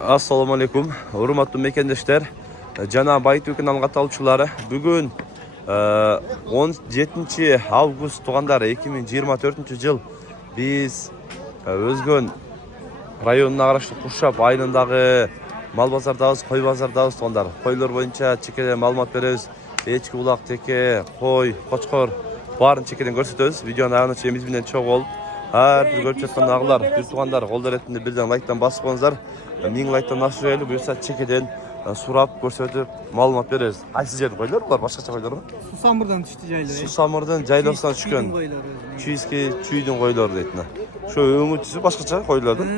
Assalamu alaikum. Hurmatly mekendeshler. Jana Baytu kanalına katılımcıları. Bugün 17 avgust tuğandары 2024 yıl biz Özgön rayonuna qarashlı Quşshab ayınınдағы mal bazardabız, qo'y bazardabız tuğandары. Qo'ylar boyunca chekede ma'lumot beremiz. Echki, ulaq, teke, qo'y, qo'chqor bарын chekeden ko'rsatamiz. Videonun ayağına çekimiz bilen çok ol. Her bir görüp жатқан ağlar, bir tuğandar, қолдар etinde birden like'tan basıp qo'yыңыздар. Менің лайктан ашып жайлы бұйырса чекеден сұрап көрсетіп маалымат береміз. Қайсы жердің қойлар бұлар? Башқаша қойлар ма? Сусамырдан түсті жайлы. Сусамырдан жайласынан түшкен. Чүйдің қойлары дейтін. Şu өңі түсі башқаша қойларды.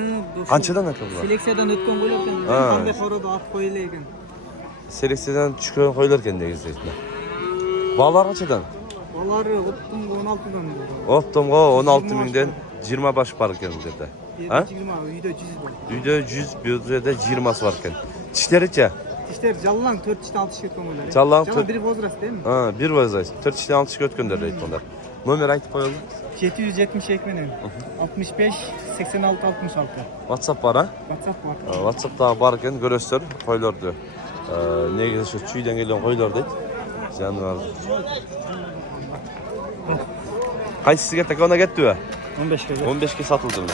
Қаншадан екен бұлар? Селекциядан өткен қойлар екен. Қандай қорада ат қойлы екен. Селекциядан түшкен қойлар екен негізі дейтін. Балалар қаншадан? Балалары оптымға 16-дан. Оптымға 16 мыңден 20 baş бар екен бұл жерде. Үйде 100 бар. Үйде 100, бұл жерде 20-сы бар екен. Тіштері ше? Тіштер жаллаң 4-6 өткен қойлар. Жаллаң бір возраст деймін? Bir возраст. 4-6 өткендер дейді onlar. Номер айтып қойылды? 772 менен 65 86 66. WhatsApp бар, а? WhatsApp бар. WhatsApp'ta бар екен, көресіздер қойларды. Негізі чүйден келген қойлар дейді. Жануар. Қайсысы кетті? Ona кетті бе? 15'e. 15'e satıldı mı?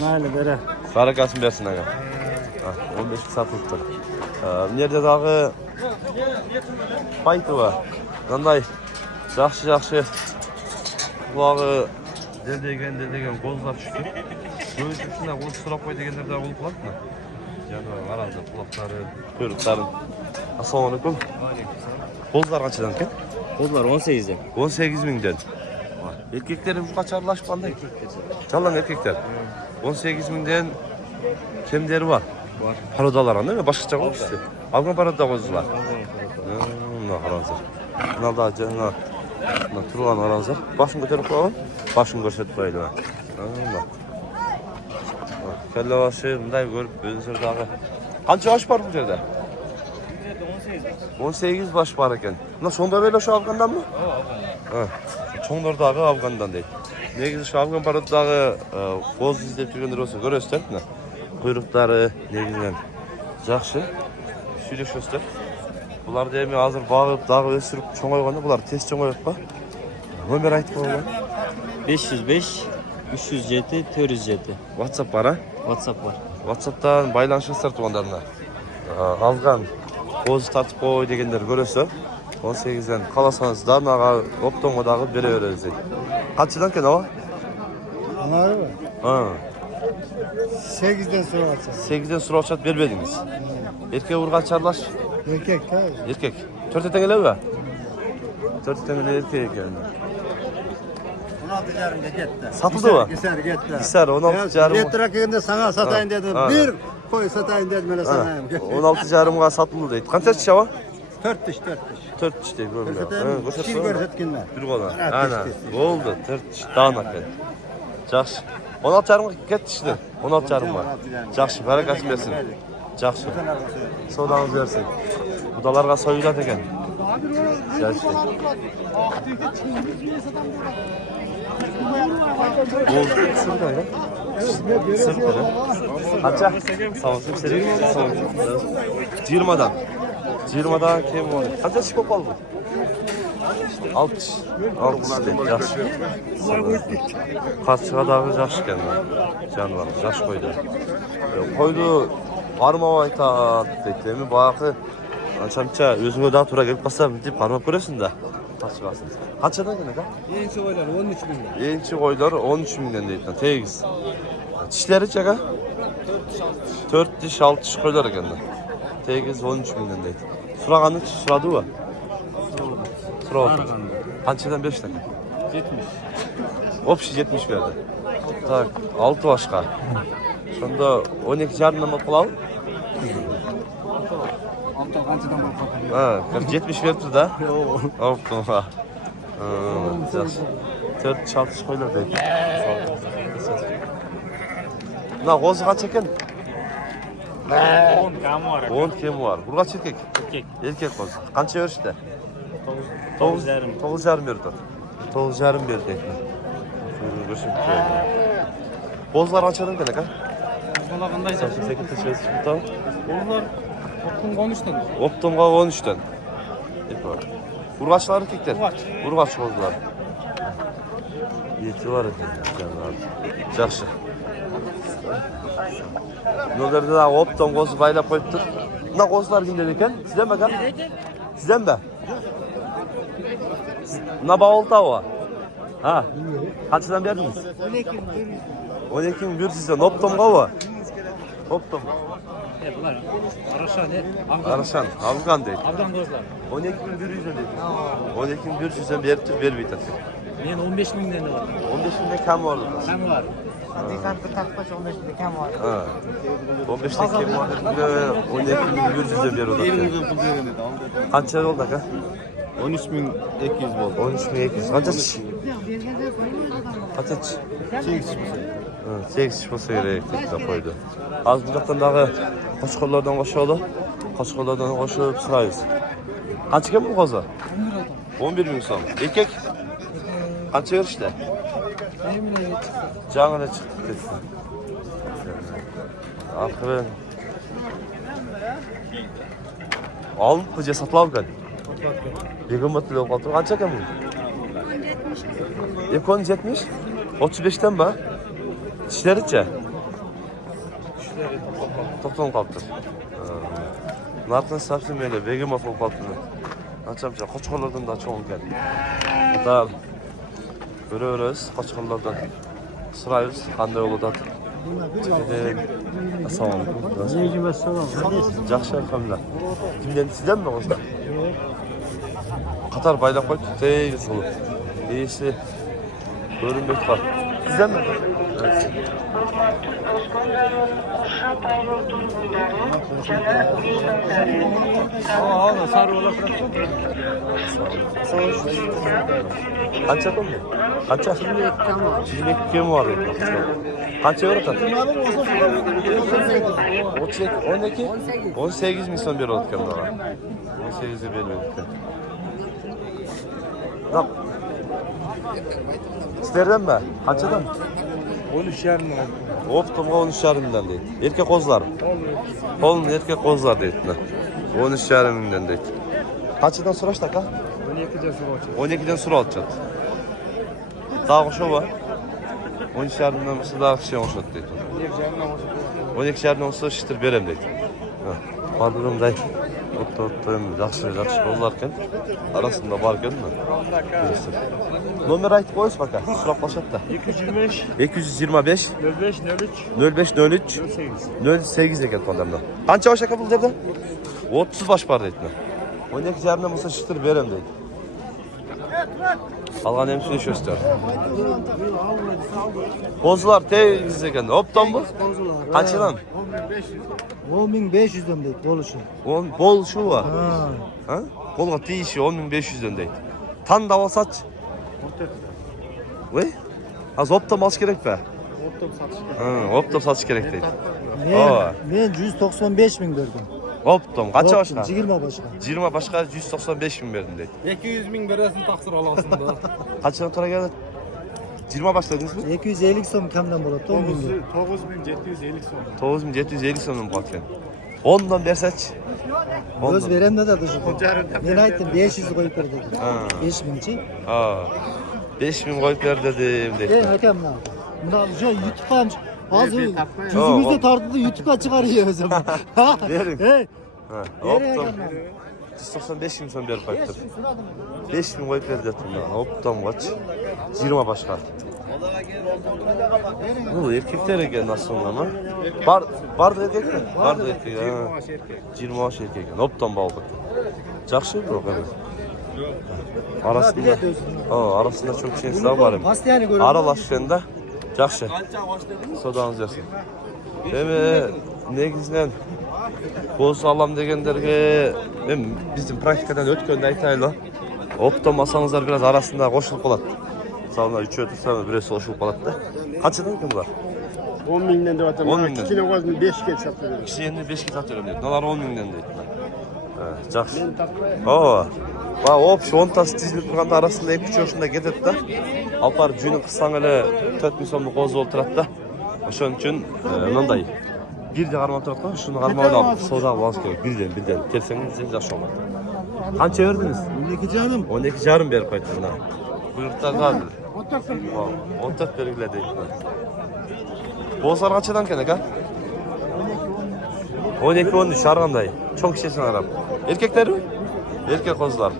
Nayla bere. Barakasın versin aga. 15'e satıldı. Nerede dağı baytı var. Qanday жақсы. Qulağı dedegen qozlar düştü. Göğüs üstüne qol sırap koy degenler de olup qaldı mı? Janvar qaraldı qulaqları, quyruqların. Assalamu alaikum. Qozlar qanchadan ekan? Qozlar 18'den. 18 mingden. Erkeklerim şu kaçarlaşıp qanday? Çalan erkekler. 18 mingden kemderi var. Var. Parodalar değil mi? Başqacha qo'yib işte. Afgan paroda qo'ydilar. Mına qaranızlar. Mına da mına turgan qaranızlar. Başını ko'tarib qo'ying. Başını ko'rsatib qo'ydi. Mına. Kelle başı bunday ko'rib o'zingizlar dağı. Qancha yosh bor bu yerda? 18 baş var ekan. Mına sonda böyle şu Afgandan mı? Ha. Çoңдордағы Afgandan deydi. Негізі şu Afgan parodaдағы qo'z izlep жүргендер болса көресіздер. Quyruqları негізінен жақсы. Сөйлесесіздер. Бұларды эми азыр бағып, дағы өсіріп чоңойғанда бұлар тез чоңойып па? Номер айтып қойған. 505 307 407. WhatsApp бар, а? WhatsApp var. WhatsApp'tan байланышыңыздар туғандарына. Afgan qo'z тартып қой дегендер көресіздер. 18'den қаласаңыз данаға оптомға дағы бере береміз дейді. Қаншадан екен ава? Anları mı? Ha. 8'den sonra atacağız. 8'den sonra uçat vermediniz. Erkek urgan çarlaş. Erkek tabii. Erkek. 4 tengele mi? 4 tengele erkek yani. 16 yarımda gitti. Satıldı mı? Giser gitti. Giser 16 yarım. Getir akında sana satayım dedim. Ha. Bir koy satayım dedim öyle sanayım. 16 yarımga satıldı deydi. Qancha tish ava? 4 diş. 4 tish deydi. Şil görsetkinler. Bir qo'la. Ana. Bo'ldi. 4 tish dana ekan. Yaxshi. 16 yarımga ketdi ishdi. 16 yarımga. Yaxshi, barakatini bersin. Yaxshi. Sodаңыз bersin. Budalarga soyuladi ekan. Yaxshi. Bu sırda ya. Sırda. Qancha? Sağ olsun. 20'dan. 20'dan kim var? Qancha tish ko'p qoldi? 6 tish. 6 tish. Yaxshi. Qarshig'adagi yaxshi ekan. Jonivor, yaxshi qo'ydi. Qo'ydi qarmab aytadi deydi. Boyaqi anchamcha o'zingga da to'g'ri kelib qolsam deb qarmab ko'rasan-da. Qarshig'asin. Qanchadan ekan aka? Yençi qo'ylar 13 ming. Yençi qo'ylar 13 mingdan deydi. Tegiz. Tishlari-chi aka? 4 tish, 6 tish qo'ylar ekan-da. Tegiz 13 mingdan deydi. So'raganda so'radi-ku. So'radi. Qanchadan berishdi aka? 70. Общий 70 verdi. Tak, 6 başqa. Sonda 12 jarımdan mı qılav? 6 qanchadan bor? Ha, 70 verdi da. Optum ha. Yaxşı. 4 çalış qo'ylar deydi. Na, qo'zi qancha ekan? 10 kam var. 10 kim var? Urg'ach erkek. Erkek. Erkek qo'zi. Qancha berishdi? 9,5. 9,5 berdi. 9,5 berdi. Qo'zlar qanchadan ekan aka? Sola qanday Sakın teşekkür sultan. Onlar 13'tən. Optomga 13'ten. Urgaçlar erkekler. Urgaç kozlar. Yeti var ekan. Yaxşı. Nollarda da optom kozu baylap koyuptur. Bunda kozlar kimden eken? Sizden mi eken? Sizden mi? Bunda bağol tavuğa. Ha. Kaçıdan verdiniz? 12.000 sizden. Optom kova. Optom. Bunlar Araşan, Arışan. Afgan değil. Afgan qozlar. 12.100'den dedi. 12.100'den beriptir, vermeydi. Men 15.000'den var. 15.000'de kam vardı. Hem var. Dikkat takpaç 15'de kem var. Ha. 15'te kim vardı? 12.100'den beri oldu. Kaç ay oldu ha? 13.200 oldu. 13.200. Kaç aç? Kaç aç? 8 çıkması gerekli koydu. Az bucaktan dağı koçkollardan koşuyordu. Koçkollardan koşup sırayız. Kaç kim bu koza? 11.000 son. Erkek? Kaç yer işte? Canına çıktı desin. Arkadaşlar. Alınıp mı satılab kan? Bir gün mutlu olup kaldı. Kaç kim bu? Ekon 70. 35'ten mi? Dişleri içe? Toplam kalktı. Narkın sapsın böyle, begim afol kalktı. Açamca, koçkollardan da çoğun geldi. Hatta görüyoruz, koçkollardan sırayız, kanday yolu da. Assalamu alaikum. Жақсы elhamdülillah. Kimden sizden mi olsa? Katar baylap koy, teyze olup. İyisi görünmek var. Sizden mi? Evet. Sarı ola Kaç yapın mı? Kaç yap? 22 kim var? Kaç euro tat? 12? 18 milyon bir oldu kendine. 18'i vermedik. Tamam. Sizlerden mi? Kaç adam? 13 yarım var. Optum'a 13 yarımdan değil. Erkek kozlar. Kolun erkek kozlar değil. 13 yarımdan değil. Kaçıdan soraş da ka? 12'den sonra 12'den sonra alacak. Daha koşu var. 13 yarımdan mesela daha kişiye koşu değil. 12 yarımdan olsa şiştir berem değil. Pardon dayı. Otlarım yaxşı olarken arasında barken mi? Bilirsin. Nomer aytıp koyuz baka. Surak başlat da. 225 05 03 08 eken tonlarında. Kança baş aka buldu 30 baş var deydi. 12 yarımdan olsa şiştir berem deydi. Algan emsini şöster. Bozular teyze eken. Optan bu? Kaçıdan? 10.500'den deyip doluşu. Bol şu var. Ha? Kolga teyişi 10.500'den deydi. Tan dava saç. Vay? Az optam az gerek be. Optam satış gerek deydi. Men 195.000 verdim. Optam kaça başka? 20 başka. 20 başka 195 bin verdim deydi. 200.000 beresin taksir alasın da. Kaçına tora geldi? 20 başladınız mı? 250 so'm kamdan bo'ladi. 10.000. 9.750 so'm. 9750 so'mdan bakın. Ondan derseç. Öz verem de dışı. Men aytdim 500 koyup ver dedim. 5.000'ci. 5000 koyup ver dedim deydi. Akam na. Bunda şu YouTube'dan hazır yüzümüzde tartıda YouTube'a çıkarıyor o zaman. Verin. Hey. Optam. 195 bin son berip aytdım. 5000 koyup ver dedim. Optam kaç? 20 başka. Bu erkekler eken aslında ama. Bardı erkek mi? Bardı erkek. 20 baş erkek. Optam bağlı. Жақсы bro kadar. Arasında çok şeyler var. Aralaşkanda жақсы. Sodanız yersin. Негізінен boz alam degenlerge bizim praktikadan ötkönde aytaylı. Optamasanızlar biraz arasında koşulup kalat. Sağına 3 ötürsen birisi koşulup kalat da. Kaçıdan kim var? 10.000'den de atam. 10.000'den. İkisine koydum 5 kez satıyorum. İkisi yerine 5 kez atıyorum dedi. Nalar 10.000'den deydi. Жақсы. Oo. Ba op şu 10 tas dizilip turganda arasında 2-3 yaşında ketedi da. Alpar jünü kıssang ele 4.000 so'mni qo'zi o'ltiradi da. O'shaning uchun mындай Bir de karma oturak koy. Şunu karma alalım. Soda boğaz gerek. Birden. Gelseniz siz yaş olmadı. Kança verdiniz? 12 canım. 12 jarım berip koydun ha. Buyruklar kaldı. 14 belgiledi. Boğazlar kaçadan kenek ha? 12-13 arganday. Çok kişisin arap. Erkekler mi? Erkek kozlar.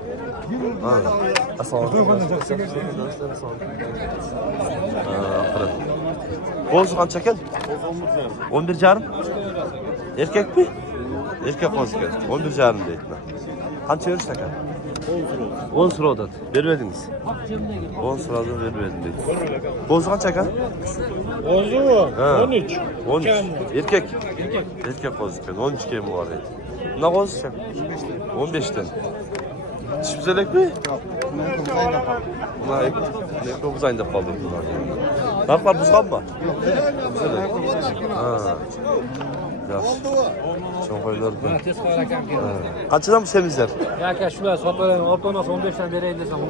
Boğazı kança eken? 11 jarım. Erkek mi? Erkek koz eken. 11 jarım deydi. Kança veriş eken? 10 sıradan vermediniz. 10 sıradan vermediniz. Boğazı kança eken? Bozu mu? Ha. 13. 13. Erkek. Erkek koz eken. 13 kemi var deydi. Ne koz eken? 15'ten. Çipselek mi? Yok. Buna ne buz ayında kaldı bunlar. Naklar buzgan mı? Çipselek. Ha. Yaş. Çok koyular bu. Kaçıdan mı semizler? Ya şuraya satlarım. Ortadan 15'ten beri indesem 13,5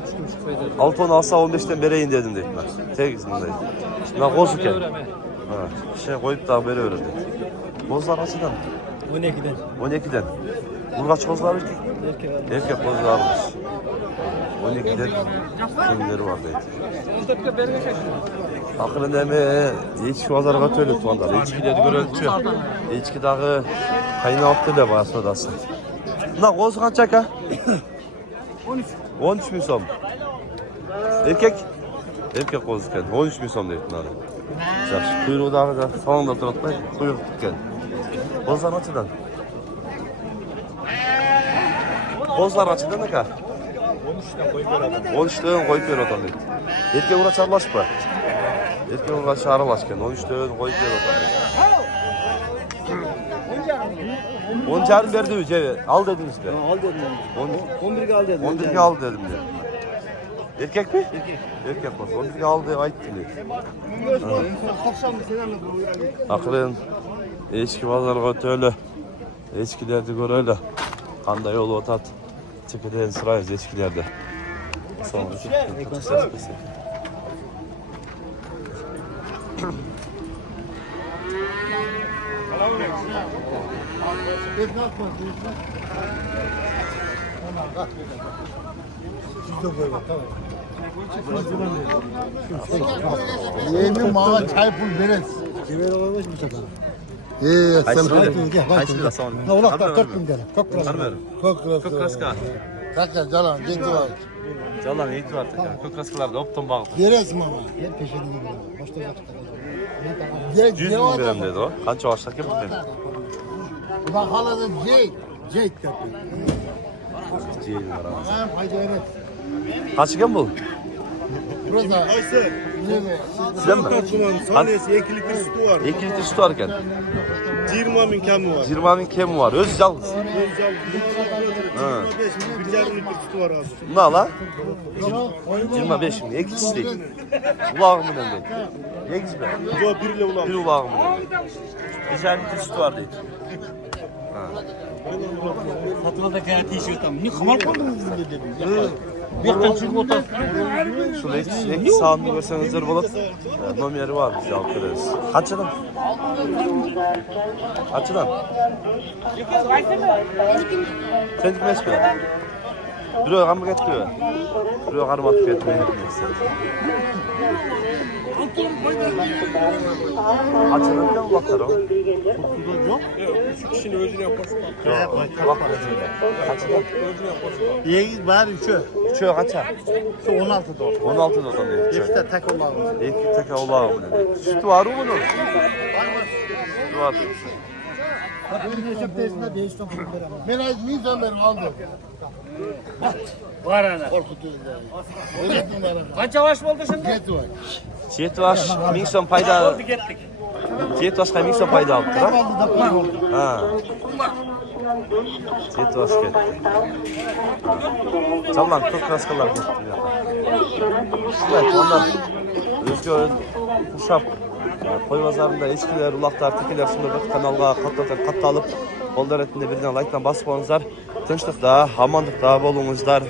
fayda. 6 10 alsa 15'ten beri in dedim dedim ben. Tek izindeyim. Ne kozu ken? Ha. Şey koyup da beri öyle dedi. Bozlar kaçıdan? 12'den. 12'den. Burgaç kozlar erkek. Erkek kozlarmış. 12'den kemileri var dedi. Akılında mı? İçki pazarı katıyordu tuğanlar. İçkileri görültü. İçki dağı kaynağı da bağısına da. Ne kozu kaçacak ha? 13 bin som. Erkek? Erkek kozu ken. 13 bin som dedi bunları. Yaxşı. Kuyruğu dağı da salonda duratmay. Kuyruk tutken. Kozlar kaçıdan? Kozlar kaçıdan ne ka? 13'ten koyup ver odan dedi. Erkek uğraş aralaş mı? Erkek uğraş aralaşken 13'ten koyup ver odan dedi. 10 jarım verdi mi Cevi? Al dediniz be. Al dedim. 11'e al dedim. 11'e al dedim dedi. Erkek mi? Erkek olsun. 11'e al diye ait dedi. Akılın eski pazarga öyle. Eskilerdi gör öyle. Kanday yolu otat. Çekirdeğin sırayız eskilerde. Sonra Yemin bana çay pul veririz. Kemer olmuş mu sana? Kaçlı da sonra. Ne ulan da 4000 lira. Çok biraz. Çok kraska. Kalk canım genci var. Jalan eğitim artık ya. Çok kraskalarda optum bağlı. Veririz mama. Gel peşine gidiyor. Başta yaptık. Gel 100 bin verem dedi o. Kança başlar ki bu benim. Ulan haladı Jake. Jake dedi. Ciğeri var ama. Ha fayda evet. Kaç iken bu? Burası. Ayşe. Sizden mi? Saniyesi 2 litre sütü var. 2 litre sütü varken. 20 bin kemi var. 20 bin kemi var. Öz yalnız. Ha. 5 bin litre sütü var abi. Ne la? 25 bin. Ekisi değil. Ulağımın önünde. Yegiz be. Bu 1 ile ulan. Bir ulağımın önünde. Geçen litre sütü var değil. Faturada kaya tişört am. Ne kamar koydunuz dedi. Bir tane çubuk otar. Şurada ek sağını görsenizler bulup numeri var bize alıp veririz. Kaç adam? Kaç adam? Sen gitmez mi? Buraya kamı getiriyor. Buraya karım atıp getiriyor. Kaç adam ya bu bakar o? Yok. 3 kişinin özünü yaparsın. Yok. Bak kaç adam? Yeğiz var 3'ü. Üçü kaça? 16 dolar. 16 dolar değil. İşte tek olmalı. İki tek olağı mı dedi? Sütü var mı bunun? Sütü var diyor. Bir hesap testinde değiştim. Ben az miyim ben aldım. Var ana. Korkutuyor yani. Öyle numara. Kaç yavaş oldu şimdi? Get var. Cihetvaş, ming son payda. Cihetvaş'a ming son payda aldı ha? Ha. Cihetvaş gitti. Çallan çok kraskalar gitti. Evet, onlar özgür kuşap. Koy pazarında eskiler, ulaklar, tekeler sunduğu kanalga katlanıp, kollar etinde birden like'dan basıp olunuzlar. Tinchlikda, amanlıkda bolunuzlar.